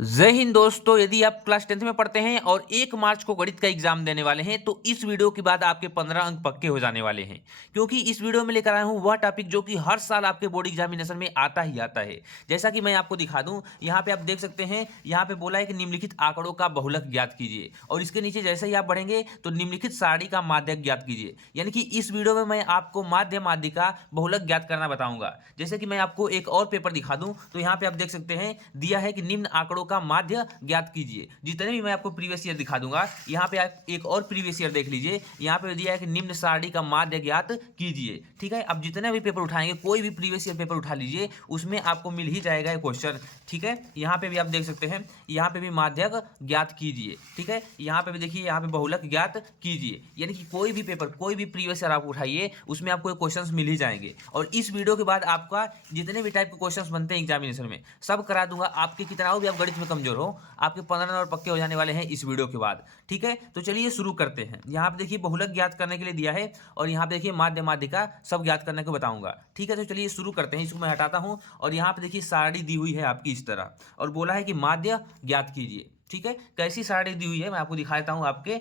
जय हिंद दोस्तों। यदि आप क्लास 10th में पढ़ते हैं और 1 मार्च को गणित का एग्जाम देने वाले हैं तो इस वीडियो के बाद आपके 15 अंक पक्के हो जाने वाले हैं, क्योंकि इस वीडियो में लेकर आया हूं वह टॉपिक जो कि हर साल आपके बोर्ड एग्जामिनेशन में आता ही आता है। जैसा कि मैं आपको दिखा दूं, यहाँ पे आप देख सकते हैं, यहाँ पे बोला है कि निम्नलिखित आंकड़ों का बहुलक ज्ञात कीजिए, और इसके नीचे जैसे ही आप बढ़ेंगे तो निम्नलिखित सारणी का माध्यक ज्ञात कीजिए। यानी कि इस वीडियो में मैं आपको माध्य माध्यिका का बहुलक ज्ञात करना बताऊंगा। जैसे कि मैं आपको एक और पेपर दिखा दूं तो यहाँ पे आप देख सकते हैं दिया है कि निम्न आंकड़ों का माध्य ज्ञात कीजिए। जितने भी मैं आपको प्रीवियस ईयर दिखा दूंगा, यहाँ पे आप एक और प्रीवियस ईयर देख लीजिए। यहाँ पे दिया है कि निम्न सारणी का माध्य ज्ञात कीजिए। ठीक है, अब जितने भी पेपर उठाएंगे, कोई भी प्रीवियस ईयर पेपर उठा लीजिए, उसमें आपको मिल ही जाएगा ये क्वेश्चन। ठीक है, यहाँ पे भी आप देख सकते हैं, यहाँ पे भी माध्यक ज्ञात कीजिए। ठीक है, यहाँ पे भी देखिए, यहाँ पे बहुलक ज्ञात कीजिए। यानी कि कोई भी पेपर, कोई भी प्रीवियस ईयर आप उठाइए, उसमें आपको क्वेश्चन मिल ही जाएंगे। और इस वीडियो के बाद आपका जितने भी टाइप के क्वेश्चन बनते हैं एग्जामिनेशन में, सब करा दूंगा। आपके कितना भी आप गणित में कमजोर हो, आपके 15 नंबर पक्के हो जाने वाले हैं इस वीडियो के बाद। ठीक है, तो चलिए शुरू करते हैं। यहाँ पे देखिए बहुलक ज्ञात करने के लिए दिया है, और यहाँ पे देखिए माध्य माध्यिका सब ज्ञात करने को बताऊंगा। ठीक है, तो चलिए शुरू करते हैं। इसको मैं हटाता हूँ, और यहाँ पे देखिए सारणी दी हुई है आपकी इस तरह, और बोला है कि माध्य ज्ञात कीजिए। ठीक है, कैसी सारणी दी हुई है मैं आपको दिखा देता हूँ। आपके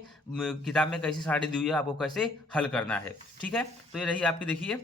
किताब में कैसी सारणी दी हुई है, आपको कैसे हल करना है। ठीक है, तो ये रही आपकी, देखिए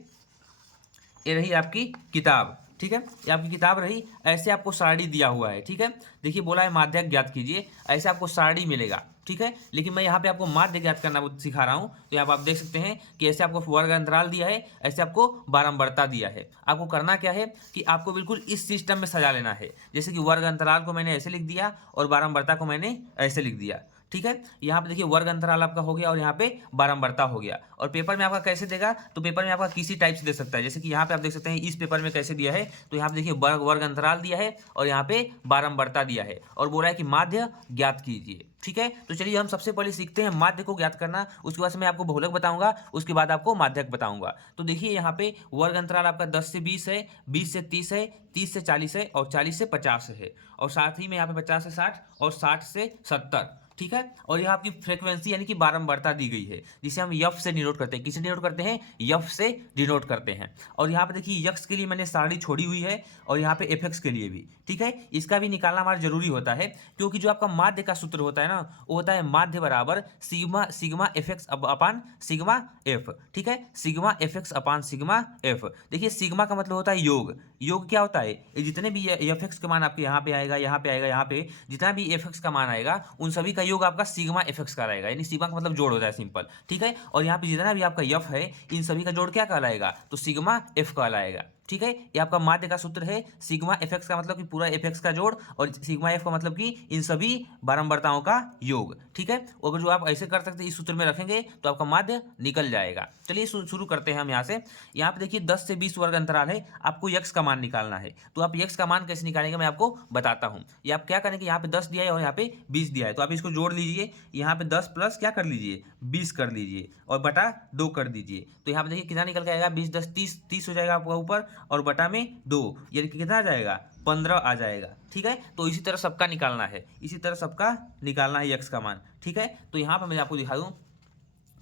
ये रही आपकी किताब। ठीक है, ये आपकी किताब रही। ऐसे आपको सारणी दिया हुआ है। ठीक है, देखिए बोला है माध्यक ज्ञात कीजिए, ऐसे आपको सारणी मिलेगा। ठीक है, लेकिन मैं यहाँ पे आपको माध्य ज्ञात करना सिखा रहा हूँ। तो यहाँ पे आप देख सकते हैं कि ऐसे आपको वर्ग अंतराल दिया है, ऐसे आपको बारंबारता दिया है। आपको करना क्या है कि आपको बिल्कुल इस सिस्टम में सजा लेना है। जैसे कि वर्ग अंतराल को मैंने ऐसे लिख दिया और बारंबारता को मैंने ऐसे लिख दिया। ठीक है, यहाँ पे देखिए वर्ग अंतराल आपका हो गया और यहाँ पे बारंबारता हो गया। और पेपर में आपका कैसे देगा, तो पेपर में आपका किसी टाइप से दे सकता है। जैसे कि यहाँ पे आप देख सकते हैं इस पेपर में कैसे दिया है, तो यहाँ पे देखिए वर्ग अंतराल दिया है और यहाँ पे बारंबारता दिया है, और बोला है कि माध्य ज्ञात कीजिए। ठीक है, तो चलिए हम सबसे पहले सीखते हैं माध्य को ज्ञात करना। उसके बाद से मैं आपको बहुलक बताऊंगा, उसके बाद आपको माध्यक बताऊंगा। तो देखिए यहाँ पे वर्ग अंतराल आपका 10 से 20 है, 20 से 30 है, 30 से 40 है, और 40 से 50 है, और साथ ही में यहाँ पे 50 से 60 और 60 से 70। ठीक है, और यहाँ आपकी फ्रीक्वेंसी यानी कि बारंबारता दी गई है, जिसे हम यफ से डिनोट करते हैं। किसे डिनोट करते हैं? यफ से डिनोट करते हैं। और यहाँ पे देखिए यक्स के लिए मैंने सारणी छोड़ी हुई है, और यहाँ पे एफ एक्स के लिए भी। ठीक है, इसका भी निकालना हमारा जरूरी होता है, क्योंकि जो आपका माध्य का सूत्र होता है ना, वो होता है माध्य बराबर सिग्मा सिग्मा एफ एक्स अपान सिग्मा एफ। ठीक है, सिग्मा एफ एक्स अपान सिग्मा एफ। देखिए सिग्मा का मतलब होता है योग। योग क्या होता है? ये जितने भी एफ एक्स का मान आपके यहाँ पे आएगा, यहाँ पे आएगा, यहाँ पे जितना भी एफ एक्स का मान आएगा, उन सभी का योग आपका सिग्मा एफ एक्स का रहेगा। यानी सिग्मा का मतलब जोड़ होता है, सिंपल। ठीक है, और यहाँ पे जितना भी आपका एफ है, इन सभी का जोड़ क्या कहलाएगा? तो सिग्मा एफ कहलाएगा। ठीक है, ये आपका माध्य का सूत्र है। सिग्मा एफ एक्स का मतलब कि पूरा एफ एक्स का जोड़, और सिग्मा एफ का मतलब कि इन सभी बारंबारताओं का योग। ठीक है, अगर जो आप ऐसे कर सकते हैं, इस सूत्र में रखेंगे तो आपका माध्य निकल जाएगा। चलिए शुरू करते हैं हम यहाँ से। यहाँ पे देखिए 10 से 20 वर्ग अंतराल है, आपको यक्स का मान निकालना है। तो आप यक्स का मान कैसे निकालेंगे मैं आपको बताता हूँ। ये आप क्या करेंगे, यहाँ पे 10 दिया है और यहाँ पे 20 दिया है, तो आप इसको जोड़ लीजिए। यहाँ पे 10 प्लस क्या कर लीजिए, 20 कर लीजिए, और बटा 2 कर दीजिए। तो यहाँ पे देखिए कितना निकल के आएगा, 20 10 30, 30 हो जाएगा आपका ऊपर, और बटा में 2, यानी कि कितना आ जाएगा, 15 आ जाएगा। ठीक है, तो इसी तरह सबका निकालना है, इसी तरह सबका निकालना है यक्स का मान। ठीक है, तो यहाँ पर मैं आपको दिखा दूँ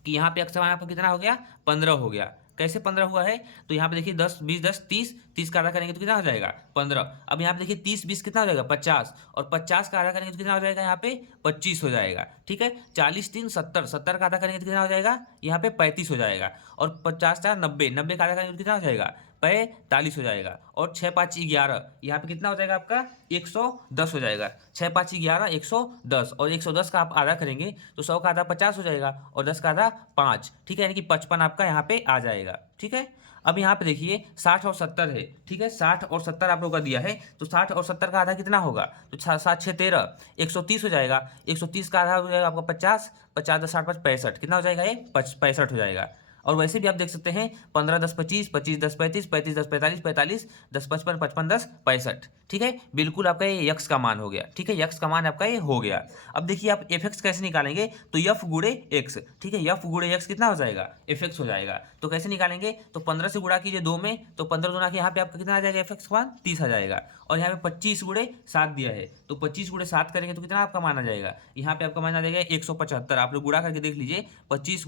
कि यहाँ पे यक्स का मान आपका कितना हो गया, 15 हो गया। कैसे 15 हुआ है, तो यहाँ पे देखिए 10 20 10 30, 30 का आधा करेंगे तो कितना हो जाएगा, 15। अब यहाँ पे देखिए 30 20 कितना हो जाएगा, 50, और 50 का आधा करेंगे तो कितना हो जाएगा, यहाँ पे 25 हो जाएगा। ठीक है, 40 3 70, 70 का आधा करेंगे तो कितना हो जाएगा, यहाँ पे 35 हो जाएगा। और 50 4 90, 90 का आधा करेंगे तो कितना हो जाएगा, 45 हो जाएगा। और 6 5 11, यहाँ पे कितना हो जाएगा आपका, 110 हो जाएगा। 6 5 11 110, और 110 का आप आधा करेंगे तो 100 का आधा 50 हो जाएगा, और 10 का आधा 5। ठीक है, यानी कि 55 आपका यहाँ पे आ जाएगा। ठीक है, अब यहाँ पे देखिए 60 और 70 है। ठीक है, 60 और 70 आप लोगों का दिया है, तो 60 और 70 का आधा कितना होगा, तो 7 6 13, 130 हो जाएगा। 130 का आधा हो जाएगा आपका 50, 50 10 60 5 65, कितना हो जाएगा ये, 65 हो जाएगा। और वैसे भी आप देख सकते हैं 15 10 25, 25 10 35, 35 10 45, 45 10 55, 55 10 65। ठीक है, बिल्कुल आपका ये यक्स का मान हो गया। ठीक है, यक्स का मान आपका ये हो गया। अब देखिए आप एफ एक्स कैसे निकालेंगे, तो यफ गुड़े एक्स। ठीक है, यफ गुड़े एक्स कितना हो जाएगा, एफ एक्स हो जाएगा। तो कैसे निकालेंगे, तो 15 से गुणा कीजिए 2 में, तो 15 गुणा के यहाँ पे आपका कितना आ जाएगा, एफ एक्स का मान 30 आ जाएगा। और यहाँ पे 25 गुड़े 7 दिया है, तो 25 गुड़े 7 करेंगे तो कितना आपका मान आ जाएगा, यहाँ पे आपका मान आ जाएगा 175। आप लोग गुणा करके देख लीजिए, 25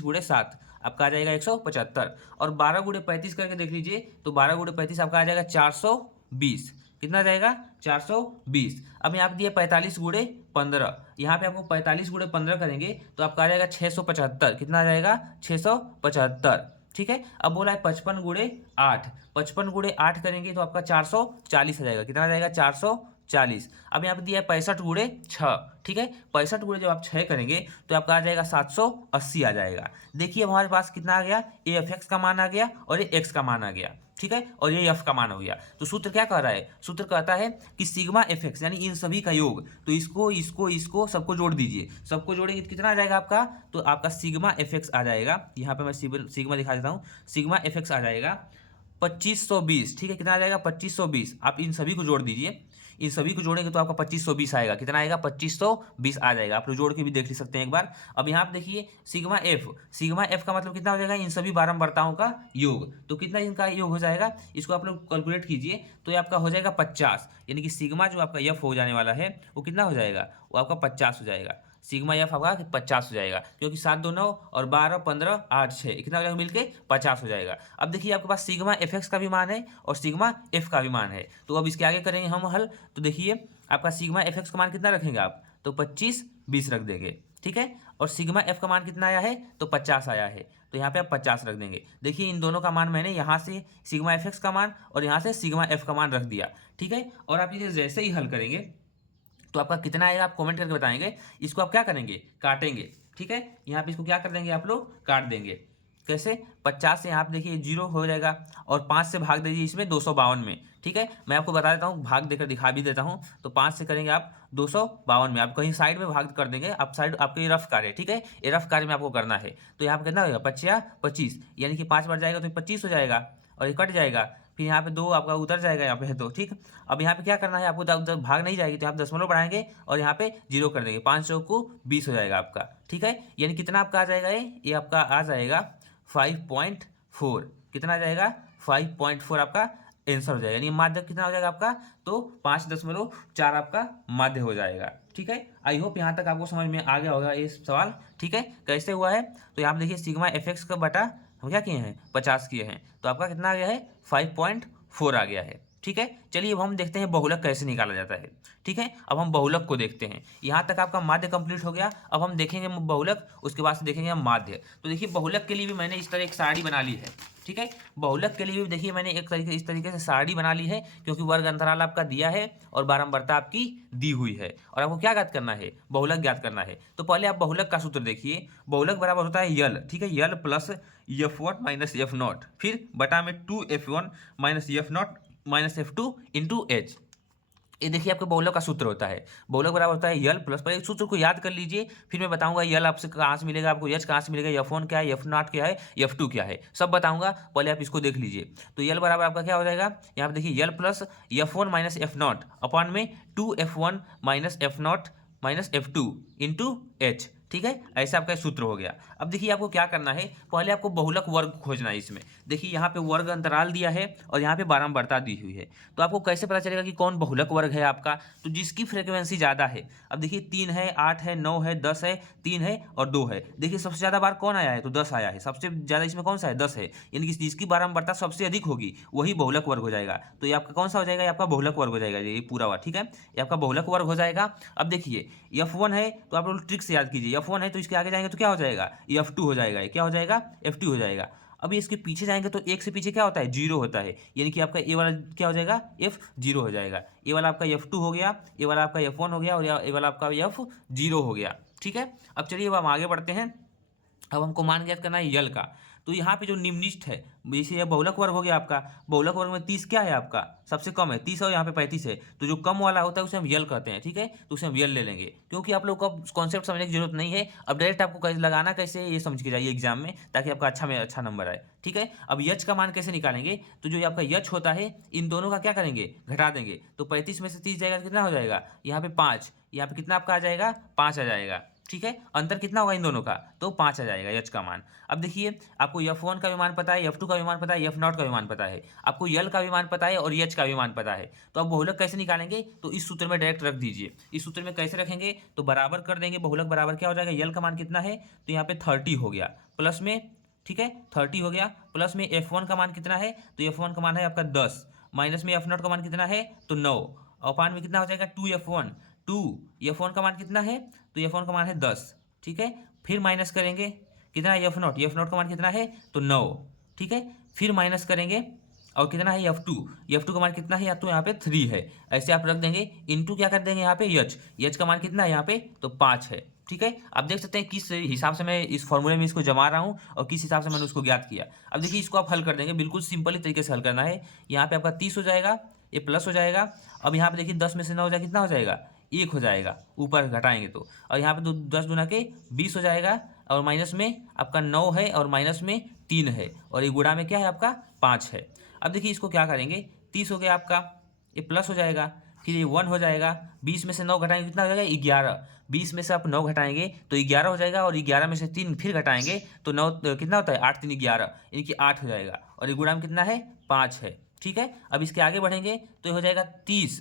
गुड़े 7 आपका आ जाएगा 175। और 12 गुड़े 35 करके देख लीजिए, तो 12 गुड़े 35 आपका आ जाएगा 420। कितना जाएगा 420। अब यहाँ पे दिया 45 गुणे 15, यहाँ पे आपको 45 गुणे 15 करेंगे तो आपका आ जाएगा 675। कितना आ जाएगा 675, ठीक है। अब बोला है 55 गुणे 8, 55 गुणे 8 करेंगे तो आपका 440 आ जाएगा। कितना आ जाएगा 440। अब यहाँ पे दिया है 65 गुणे 6, ठीक है। 65 गुणे जब आप 6 करेंगे तो आपका आ जाएगा 780 आ जाएगा। देखिए अब हमारे पास कितना आ गया, ए एफ एक्स का मान आ गया और ये एक्स का मान आ गया, ठीक है, और ये एफ का मान हो गया। तो सूत्र क्या कह रहा है, सूत्र कहता है कि सिग्मा एफ एक्स यानी इन सभी का योग, तो इसको इसको इसको सबको जोड़ दीजिए, सबको जोड़ेंगे तो कितना आ जाएगा आपका, तो आपका सिग्मा एफ एक्स आ जाएगा। यहाँ पे मैं सिग्मा दिखा देता हूँ, सिग्मा एफ एक्स आ जाएगा 2520, ठीक है। कितना आ जाएगा 2520। आप इन सभी को जोड़ दीजिए, इन सभी को जोड़ेंगे तो आपका 2520 आएगा। कितना आएगा 2520 आ जाएगा। आप लोग जोड़ के भी देख सकते हैं एक बार। अब यहाँ पे देखिए सिग्मा एफ का मतलब कितना हो जाएगा, इन सभी बारंबारताओं का योग। तो कितना इनका योग हो जाएगा, इसको आप लोग कैलकुलेट कीजिए तो ये आपका हो जाएगा 50, यानी कि सिग्मा जो आपका एफ हो जाने वाला है वो कितना हो जाएगा, वो आपका 50 हो जाएगा। सिग्मा एफ आपका 50 हो जाएगा, क्योंकि 7 2 9 और 12 15 8 6 कितना हो जाएगा मिलके 50 हो जाएगा। अब देखिए आपके पास सिग्मा एफ एक्स का भी मान है और सिग्मा एफ का भी मान है, तो अब इसके आगे करेंगे हम हल। तो देखिए आपका सिग्मा एफ एक्स का मान कितना रखेंगे आप, तो 25 20 रख देंगे, ठीक है। और सिग्मा एफ का मान कितना आया है, तो 50 आया है, तो यहाँ पे आप 50 रख देंगे। देखिए इन दोनों का मान मैंने यहाँ से सिग्मा एफ एक्स का मान और यहाँ से सिग्मा एफ का मान रख दिया, ठीक है। और आप इसे जैसे ही हल करेंगे तो आपका कितना आएगा आप कमेंट करके बताएंगे। इसको आप क्या करेंगे, काटेंगे, ठीक है। यहाँ पे इसको क्या कर देंगे आप लोग, काट देंगे। कैसे, 50 से यहाँ पे देखिए 0 हो जाएगा और 5 से भाग दीजिए इसमें 252 में, ठीक है। मैं आपको बता देता हूँ, भाग देकर दिखा भी देता हूँ। तो 5 से करेंगे आप 252 में, आप कहीं साइड में भाग कर देंगे, आप साइड आपके ये रफ कार्य, ठीक है, ये रफ कार्य में आपको करना है। तो यहाँ पे कितना होगा 5 25, यानी कि 5 बढ़ जाएगा तो 25 हो जाएगा और ये कट जाएगा, फिर यहाँ पे 2 आपका उतर जाएगा, यहाँ पे है 2, ठीक। अब यहाँ पे क्या करना है आपको, भाग नहीं जाएगी तो आप दशमलव बढ़ाएंगे और यहाँ पे 0 कर देंगे, 5 को 20 हो जाएगा आपका, ठीक है। यानी कितना आपका आ जाएगा, ये आपका आ जाएगा 5.4। कितना आ जाएगा 5.4 आपका आंसर हो जाएगा, यानी माध्य कितना हो जाएगा आपका, तो 5.4 आपका माध्य हो जाएगा, ठीक है। आई होप यहाँ तक आपको समझ में आ गया होगा ये सवाल, ठीक है। कैसे हुआ है, तो यहाँ पे देखिए सिग्मा एफ एक्स का बटा हम क्या किए हैं 50 किए हैं, तो आपका कितना आ गया है 5.4 आ गया है, ठीक है। चलिए अब हम देखते हैं बहुलक कैसे निकाला जाता है, ठीक है। अब हम बहुलक को देखते हैं। यहाँ तक आपका माध्य कंप्लीट हो गया, अब हम देखेंगे बहुलक, उसके बाद से देखेंगे हम माध्य। तो देखिए बहुलक के लिए भी मैंने इस तरह एक सारणी बना ली है, ठीक है। बहुलक के लिए भी देखिए मैंने एक तरीके इस तरीके से सारणी बना ली है, क्योंकि वर्ग अंतराल आपका दिया है और बारंबारता आपकी दी हुई है, और आपको क्या ज्ञात करना है, बहुलक ज्ञात करना है। तो पहले आप बहुलक का सूत्र देखिए, बहुलक बराबर होता है यल, ठीक है, L plus f1 minus F not, फिर बटा में 2f1 minus F not minus f2 into H. ये देखिए आपके बहुलक का सूत्र होता है, बहुलक बराबर होता है यल प्लस, पहले सूत्र को याद कर लीजिए, फिर मैं बताऊंगा यल आपसे कहाँ से मिलेगा, आपको एच कहाँ से मिलेगा, f1 क्या है, एफ नॉट क्या है, f2 क्या है, सब बताऊंगा, पहले आप इसको देख लीजिए। तो यल बराबर आपका क्या हो जाएगा, यहाँ पे देखिए L plus f1 minus F not upon में 2f1 minus F not minus f2 into H, ठीक है। ऐसा आपका सूत्र हो गया। अब देखिए आपको क्या करना है, पहले आपको बहुलक वर्ग खोजना है। इसमें देखिए यहाँ पे वर्ग अंतराल दिया है और यहाँ पे बारंबारता दी हुई है, तो आपको कैसे पता चलेगा कि कौन बहुलक वर्ग है आपका, तो जिसकी फ्रीक्वेंसी ज़्यादा है। अब देखिए 3 है, 8 है, 9 है, 10 है, 3 है और 2 है। देखिए सबसे ज़्यादा बार कौन आया है, तो 10 आया है, सबसे ज़्यादा इसमें कौन सा है 10 है, यानी कि जिसकी बारंबारता सबसे अधिक होगी वही बहुलक वर्ग हो जाएगा। तो ये आपका कौन सा हो जाएगा, ये आपका बहुलक वर्ग हो जाएगा, ये पूरा हुआ, ठीक है, ये आपका बहुलक वर्ग हो जाएगा। अब देखिए f1 है, तो आप लोग ट्रिक से याद कीजिए, f1 है तो इसके आगे जाएंगे तो क्या हो जाएगा, f2 हो जाएगा, ये क्या हो जाएगा f2 हो जाएगा। अभी इसके पीछे जाएंगे तो एक से पीछे क्या होता है, 0 होता है, यानी कि आपका ए वाला क्या हो जाएगा, f0 हो जाएगा, ए वाला आपका f2 हो गया, ए वाला आपका f1 हो गया और ए वाला आपका f0 हो गया, ठीक है। अब चलिए अब हम आगे बढ़ते हैं। अब हमको मान ज्ञात करना है यल का। तो यहाँ पे जो निम्निष्ठ है, जैसे यह बहुलक वर्ग हो गया आपका, बहुलक वर्ग में 30 क्या है आपका, सबसे कम है 30 और यहाँ पे 35 है, तो जो कम वाला होता है उसे हम यल कहते हैं, ठीक है। तो उसे हम यल ले लेंगे, क्योंकि आप लोग को कॉन्सेप्ट समझने की जरूरत नहीं है। अब डायरेक्ट आपको कैसे लगाना कैसे है ये समझ के जाइए एग्जाम में, ताकि आपका अच्छा में अच्छा नंबर आए, ठीक है। अब यच का मान कैसे निकालेंगे, तो जो आपका यच होता है इन दोनों का क्या करेंगे, घटा देंगे। तो 35 में से 30 जाएगा तो कितना हो जाएगा, यहाँ पे 5, यहाँ पे कितना आपका आ जाएगा 5 आ जाएगा, ठीक है। अंतर कितना होगा इन दोनों का, तो 5 आ जाएगा यच का मान। अब देखिए आपको f1 का भी मान पता है, f2 का भी मान पता है, f0 का भी मान पता है, आपको यल का भी मान पता है और एच का भी मान पता है। तो अब बहुलक कैसे निकालेंगे, तो इस सूत्र में डायरेक्ट रख दीजिए। इस सूत्र में कैसे रखेंगे, तो बराबर कर देंगे, बहुलक बराबर क्या हो जाएगा, यल का मान कितना है, तो यहाँ पे 30 हो गया, प्लस में, ठीक है, 30 हो गया, प्लस में f1 का मान कितना है, तो f1 का मान है आपका 10, माइनस में F0 का मान कितना है तो 9, और अपान में कितना हो जाएगा 2F1, 2 F1 का मान कितना है तो F1 का मान है 10, ठीक है। फिर माइनस करेंगे कितना है F0 का मान कितना है तो 9, ठीक है। फिर माइनस करेंगे और कितना है F2 का मान कितना है या तो यहाँ पे 3 है, ऐसे आप रख देंगे। इनटू क्या कर देंगे यहाँ पे H का मान कितना है यहाँ पे तो 5 है, ठीक है। आप देख सकते हैं किस हिसाब से मैं इस फॉर्मूले में इसको जमा रहा हूँ और किस हिसाब से मैंने उसको ज्ञात किया। अब देखिए इसको आप हल कर देंगे, बिल्कुल सिंपली तरीके से हल करना है। यहाँ पे आपका 30 हो जाएगा, ये प्लस हो जाएगा। अब यहाँ पे देखिए 10 में से 9 हो जाएगा, कितना हो जाएगा 1 हो जाएगा ऊपर घटाएंगे तो, और यहाँ पे 10 दूना के 20 हो जाएगा, और माइनस में आपका 9 है और माइनस में 3 है, और ये गुणा में क्या है आपका 5 है। अब देखिए इसको क्या करेंगे, 30 हो गया आपका, ये प्लस हो जाएगा, फिर ये 1 हो जाएगा, 20 में से 9 घटाएंगे कितना हो जाएगा 11, 20 में से आप 9 घटाएंगे तो 11 हो जाएगा, और 11 में से 3 फिर घटाएंगे तो 9 कितना होता है 8 3 11, यानी कि 8 हो जाएगा, और ये गुणा में कितना है 5 है, ठीक है। अब इसके आगे बढ़ेंगे तो ये हो जाएगा 30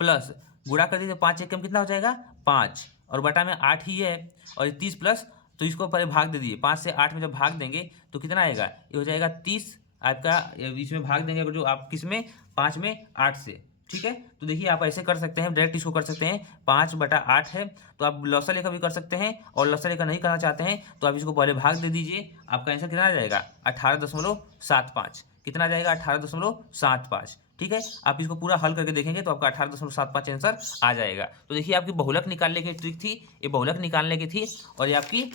प्लस, गुणा कर दीजिए 5 एकम कितना हो जाएगा 5, और बटा में 8 ही है, और ये 30 प्लस, तो इसको पहले भाग दे दीजिए, 5 से 8 में जब भाग देंगे तो कितना आएगा, ये हो जाएगा 30 आपका, इसमें भाग देंगे अगर जो आप किस में 5 में 8 से, ठीक है। तो देखिए आप ऐसे कर सकते हैं, डायरेक्ट इसको कर सकते हैं, 5/8 है तो आप लॉसा लेकर भी कर सकते हैं, और लॉसा लेकर नहीं करना चाहते हैं तो आप इसको पहले भाग दे दीजिए। आपका आंसर कितना आ जाएगा 18.75, कितना आ जाएगा 18.75, ठीक है। आप इसको पूरा हल करके देखेंगे तो आपका 18.75 आंसर आ जाएगा। तो देखिए आपकी बहुलक निकालने की ट्रिक थी, ये बहुलक निकालने की थी, और ये आपकी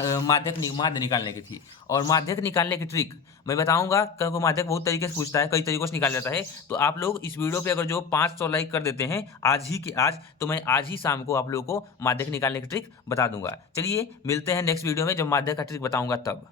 माध्य निकालने की थी। और माध्यक निकालने की ट्रिक मैं बताऊंगा, क्योंकि माध्यक बहुत तरीके से पूछता है, कई तरीकों से निकाल जाता है। तो आप लोग इस वीडियो पे अगर जो 500 लाइक कर देते हैं आज ही के आज, तो मैं आज ही शाम को आप लोगों को माध्यक निकालने की ट्रिक बता दूंगा। चलिए मिलते हैं नेक्स्ट वीडियो में जब माध्यक का ट्रिक बताऊंगा तब।